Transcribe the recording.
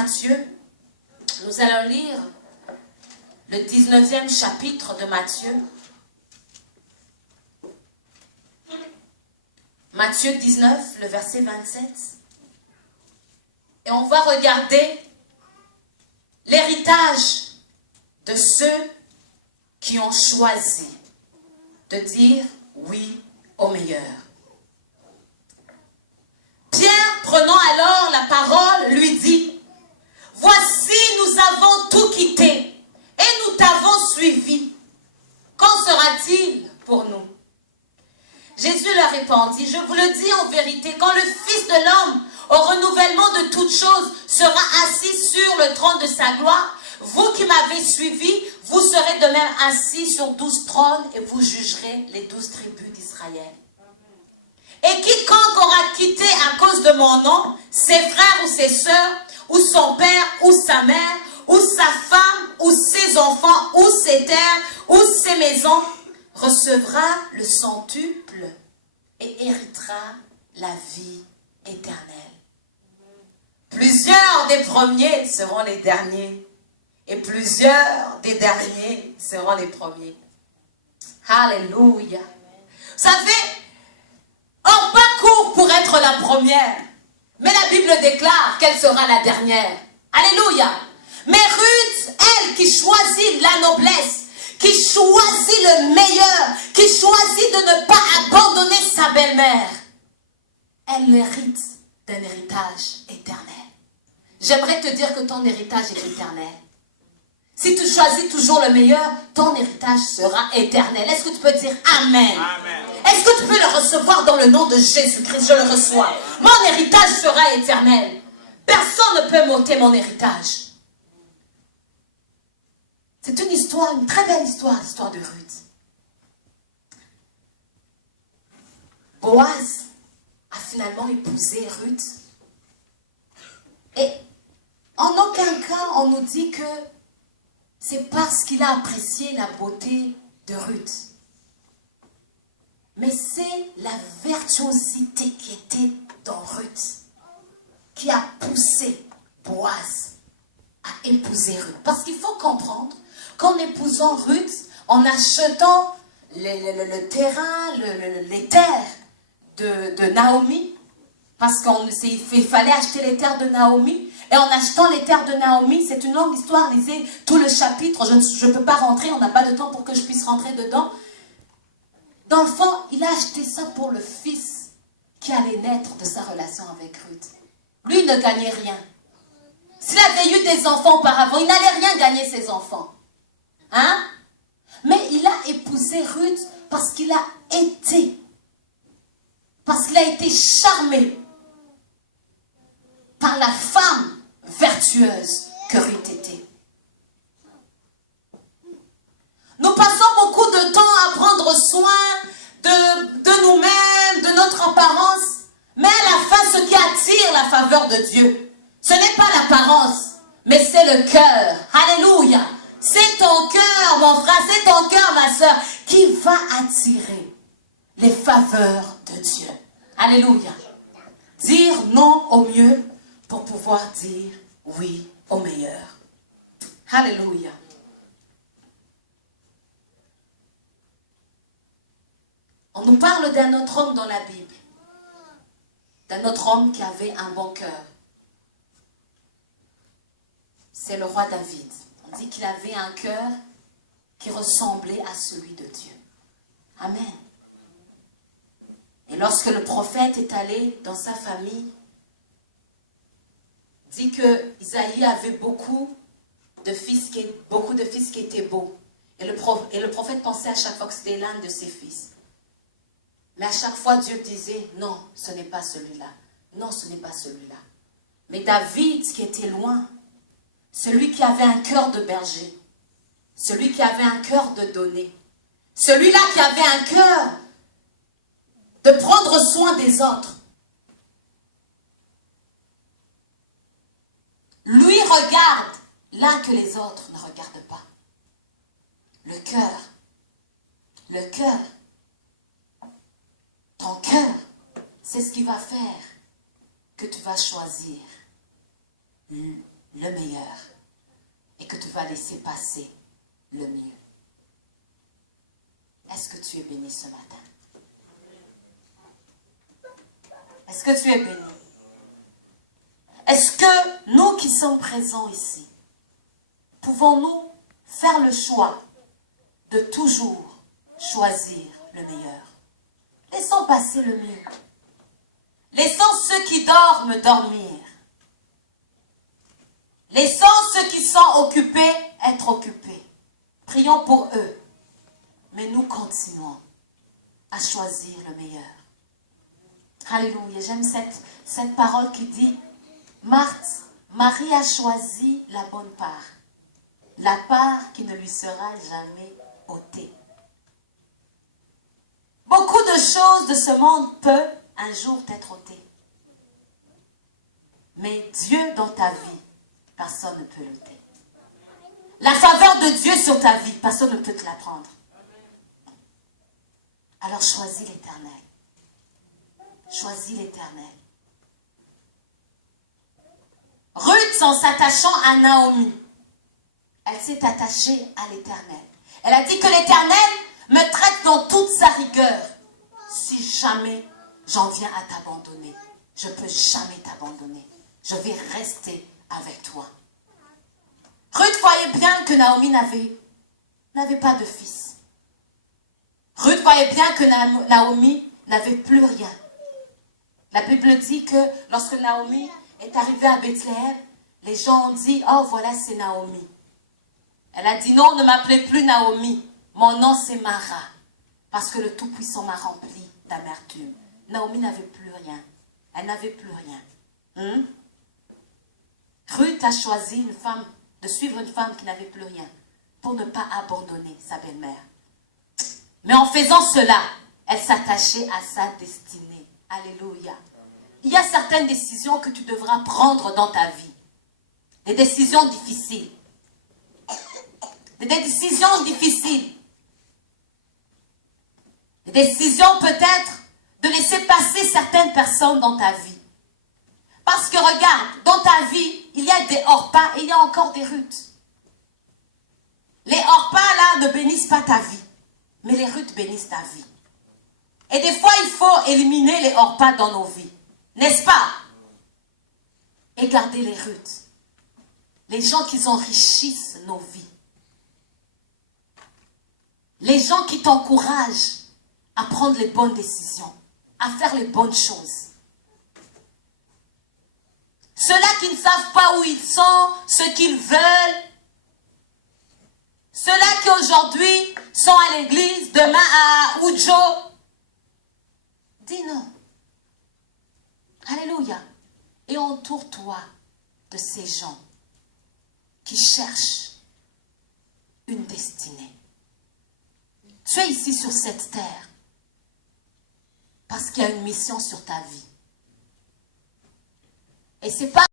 Matthieu, nous allons lire le 19e chapitre de Matthieu. Matthieu 19, le verset 27. Et on va regarder l'héritage de ceux qui ont choisi de dire oui au meilleur. Pierre, prenant alors la parole, lui dit, « Voici, nous avons tout quitté et nous t'avons suivi. Qu'en sera-t-il pour nous ?» Jésus leur répondit, « Je vous le dis en vérité, quand le Fils de l'homme, au renouvellement de toutes choses, sera assis sur le trône de sa gloire, vous qui m'avez suivi, vous serez de même assis sur 12 trônes et vous jugerez les 12 tribus d'Israël. Et quiconque aura quitté à cause de mon nom, ses frères ou ses sœurs, ou son père ou sa mère, ou sa femme, ou ses enfants, ou ses terres, ou ses maisons, recevra le centuple et héritera la vie éternelle. Plusieurs des premiers seront les derniers, et plusieurs des derniers seront les premiers. Alléluia. Vous savez, on parcourt pour être la première, mais la Bible déclare qu'elle sera la dernière. Alléluia. Mais Ruth, elle qui choisit la noblesse, qui choisit le meilleur, qui choisit de ne pas abandonner sa belle-mère, elle hérite d'un héritage éternel. J'aimerais te dire que ton héritage est éternel. Si tu choisis toujours le meilleur, ton héritage sera éternel. Est-ce que tu peux dire Amen? Amen. Est-ce que tu peux le recevoir dans le nom de Jésus-Christ? Je le reçois. Mon héritage sera éternel. Personne ne peut m'ôter mon héritage. C'est une histoire, une très belle histoire, l'histoire de Ruth. Boaz a finalement épousé Ruth. Et en aucun cas, on nous dit que c'est parce qu'il a apprécié la beauté de Ruth. Mais c'est la virtuosité qui était dans Ruth qui a poussé Boaz à épouser Ruth. Parce qu'il faut comprendre qu'en épousant Ruth, en achetant le terrain, les terres de Naomi, parce qu'il fallait acheter les terres de Naomi, et en achetant les terres de Naomi, c'est une longue histoire, lisez tout le chapitre, je ne peux pas rentrer, on n'a pas de temps pour que je puisse rentrer dedans. Dans le fond, il a acheté ça pour le fils qui allait naître de sa relation avec Ruth. Lui, il ne gagnait rien. S'il avait eu des enfants auparavant, il n'allait rien gagner ses enfants. Hein? Mais il a épousé Ruth parce qu'il a été charmé par la femme vertueuse que Ruth était. Nous passons beaucoup de temps à prendre soin de nous-mêmes, de notre apparence, mais à la fin, ce qui attire la faveur de Dieu, ce n'est pas l'apparence, mais c'est le cœur. Alléluia. C'est ton cœur, mon frère, c'est ton cœur, ma soeur, qui va attirer les faveurs de Dieu. Alléluia. Dire non au mieux pour pouvoir dire oui au meilleur. Alléluia. On nous parle d'un autre homme dans la Bible. D'un autre homme qui avait un bon cœur. C'est le roi David. On dit qu'il avait un cœur qui ressemblait à celui de Dieu. Amen. Et lorsque le prophète est allé dans sa famille, dit que Isaïe avait beaucoup de fils qui étaient beaux. Et le prophète pensait à chaque fois que c'était l'un de ses fils. Mais à chaque fois, Dieu disait, non, ce n'est pas celui-là. Non, ce n'est pas celui-là. Mais David, qui était loin, celui qui avait un cœur de berger, celui qui avait un cœur de donner, celui-là qui avait un cœur de prendre soin des autres, lui regarde là que les autres ne regardent pas. Le cœur. Ton cœur, c'est ce qui va faire que tu vas choisir vas laisser passer le mieux. Est-ce que tu es béni ce matin? Est-ce que tu es béni? Est-ce que nous qui sommes présents ici, pouvons-nous faire le choix de toujours choisir le meilleur? Laissons passer le mieux. Laissons ceux qui dorment dormir. Laissons ceux qui sont occupés être occupés. Prions pour eux. Mais nous continuons à choisir le meilleur. Alléluia. J'aime cette parole qui dit, Marie a choisi la bonne part. La part qui ne lui sera jamais ôtée. Beaucoup de choses de ce monde peuvent un jour t'être ôtées. Mais Dieu dans ta vie, personne ne peut l'ôter. La faveur de Dieu sur ta vie, personne ne peut te la prendre. Alors choisis l'Éternel. Choisis l'Éternel. Ruth, en s'attachant à Naomi, elle s'est attachée à l'Éternel. Elle a dit que l'Éternel me traite dans toute sa rigueur. Si jamais j'en viens à t'abandonner, je ne peux jamais t'abandonner. Je vais rester avec toi. Ruth voyait bien que Naomi n'avait pas de fils. Ruth voyait bien que Naomi n'avait plus rien. La Bible dit que lorsque Naomi est arrivée à Bethléem, les gens ont dit, oh voilà c'est Naomi. Elle a dit, non, ne m'appelez plus Naomi. Mon nom c'est Mara. Parce que le Tout-Puissant m'a rempli d'amertume. Naomi n'avait plus rien. Elle n'avait plus rien. Ruth a choisi de suivre une femme qui n'avait plus rien. Pour ne pas abandonner sa belle-mère. Mais en faisant cela, elle s'attachait à sa destinée. Alléluia. Il y a certaines décisions que tu devras prendre dans ta vie. Des décisions difficiles. Des décisions difficiles. Des décisions peut-être de laisser passer certaines personnes dans ta vie. Parce que regarde, dans ta vie, il y a des Orpas et il y a encore des Ruth. Les Orpas là ne bénissent pas ta vie. Mais les Ruth bénissent ta vie. Et des fois, il faut éliminer les Orpas dans nos vies. N'est-ce pas? Et garder les Ruth. Les gens qui enrichissent nos vies. Les gens qui t'encouragent à prendre les bonnes décisions. À faire les bonnes choses. Ceux-là qui ne savent pas où ils sont, ce qu'ils veulent. Ceux-là qui aujourd'hui sont à l'église, demain à Ujo. Dis non. Alléluia. Et entoure-toi de ces gens qui cherchent une destinée. Tu es ici sur cette terre parce qu'il y a une mission sur ta vie. Et c'est pas